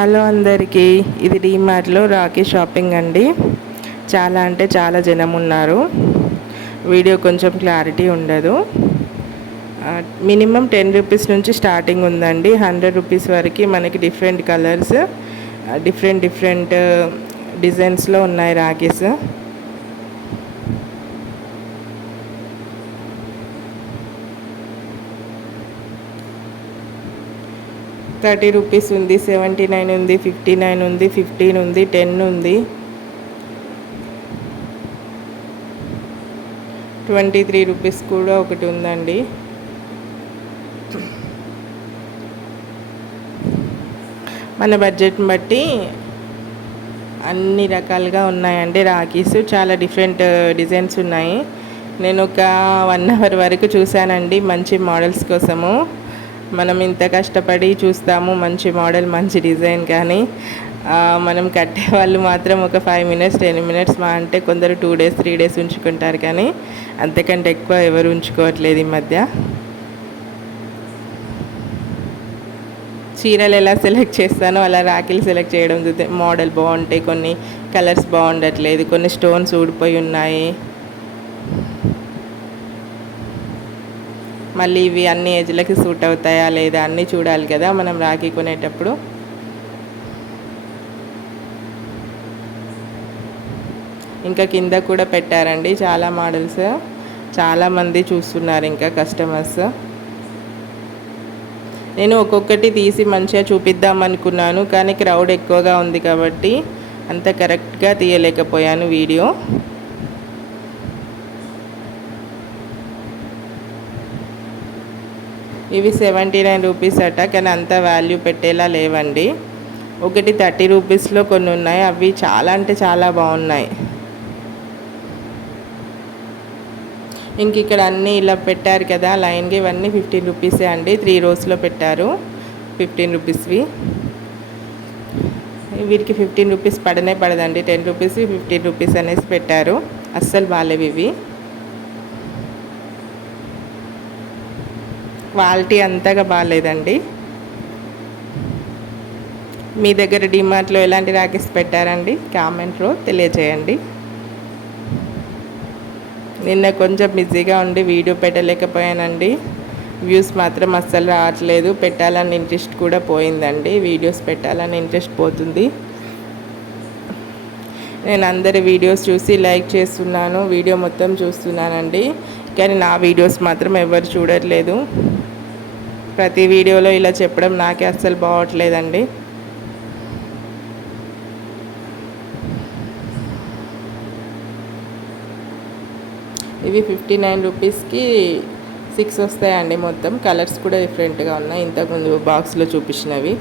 Hello అందరికీ. ఇది డీమార్ట్లో Rakhi shopping అండి. చాలా అంటే చాలా జనం ఉన్నారు. వీడియో కొంచెం క్లారిటీ ఉండదు. మినిమం టెన్ రూపీస్ నుంచి స్టార్టింగ్ ఉందండి. హండ్రెడ్ రూపీస్ వరకు మనకి డిఫరెంట్ కలర్స్ డిఫరెంట్ డిఫరెంట్ డిజైన్స్లో ఉన్నాయి రాఖీస్. థర్టీ రూపీస్ ఉంది సెవెంటీ నైన్ ఉంది ఫిఫ్టీ నైన్ ఉంది ఫిఫ్టీన్ ఉంది టెన్ ఉంది. ట్వంటీ త్రీ రూపీస్ కూడా ఒకటి ఉందండి. మన బడ్జెట్ని బట్టి అన్ని రకాలుగా ఉన్నాయండి. రాఖీస్ చాలా డిఫరెంట్ uh, డిజైన్స్ ఉన్నాయి. నేను ఒక వన్ అవర్ వరకు చూశానండి మంచి మోడల్స్ కోసము. మనం ఇంత కష్టపడి చూస్తాము మంచి మోడల్ మంచి డిజైన్ కానీ మనం కట్టే వాళ్ళు మాత్రం ఒక ఫైవ్ మినిట్స్ టెన్ మినిట్స్ మా అంటే కొందరు టూ డేస్ త్రీ డేస్ ఉంచుకుంటారు కానీ అంతకంటే ఎక్కువ ఎవరు ఉంచుకోవట్లేదు ఈ మధ్య. చీరలు ఎలా సెలెక్ట్ చేస్తానో అలా రాఖీలు సెలెక్ట్ చేయడం మోడల్ బాగుంటాయి కొన్ని కలర్స్ బాగుండట్లేదు కొన్ని స్టోన్స్ ఊడిపోయి ఉన్నాయి. మళ్ళీ ఇవి అన్ని ఏజ్లకి సూట్ అవుతాయా లేదా అన్నీ చూడాలి కదా మనం రాఖీ కొనేటప్పుడు. ఇంకా కింద కూడా పెట్టారండి చాలా మోడల్స్. చాలామంది చూస్తున్నారు ఇంకా కస్టమర్స్. నేను ఒక్కొక్కటి తీసి మంచిగా చూపిద్దాం అనుకున్నాను కానీ క్రౌడ్ ఎక్కువగా ఉంది కాబట్టి అంత కరెక్ట్గా తీయలేకపోయాను వీడియో. ఇవి సెవెంటీ నైన్ రూపీస్ అట కానీ అంత వాల్యూ పెట్టేలా లేవండి. ఒకటి థర్టీ రూపీస్లో కొన్ని ఉన్నాయి అవి చాలా అంటే చాలా బాగున్నాయి. ఇంక ఇక్కడ అన్నీ ఇలా పెట్టారు కదా లైన్గా ఇవన్నీ ఫిఫ్టీన్ రూపీసే అండి త్రీ రోస్లో పెట్టారు ఫిఫ్టీన్ రూపీస్వి వీటికి ఫిఫ్టీన్ రూపీస్ పడనే పడదండి టెన్ రూపీస్ ఫిఫ్టీన్ రూపీస్ అనేసి పెట్టారు. అస్సలు బాగాలేవి ఇవి. క్వాలిటీ అంతగా బాగాలేదండి. మీ దగ్గర డిమార్ట్లో ఎలాంటి ర్యాకెస్ పెట్టారండి? కామెంట్లో తెలియజేయండి. నిన్న కొంచెం బిజీగా ఉండి వీడియో పెట్టలేకపోయానండి. వ్యూస్ మాత్రం అస్సలు రావట్లేదు. పెట్టాలని ఇంట్రెస్ట్ కూడా పోయిందండి. వీడియోస్ పెట్టాలని ఇంట్రెస్ట్ పోతుంది. నేను అందరి వీడియోస్ చూసి లైక్ చేస్తున్నాను. వీడియో మొత్తం చూస్తున్నానండి. కానీ నా వీడియోస్ మాత్రం ఎవరు చూడట్లేదు. ప్రతి వీడియోలో ఇలా చెప్పడం నాకే అస్సలు బాగట్లేదండి. ఇవి ఫిఫ్టీ నైన్ రూపీస్కి సిక్స్ వస్తాయండి మొత్తం. కలర్స్ కూడా డిఫరెంట్గా ఉన్నాయి. ఇంతకుముందు బాక్స్లో చూపించినవి.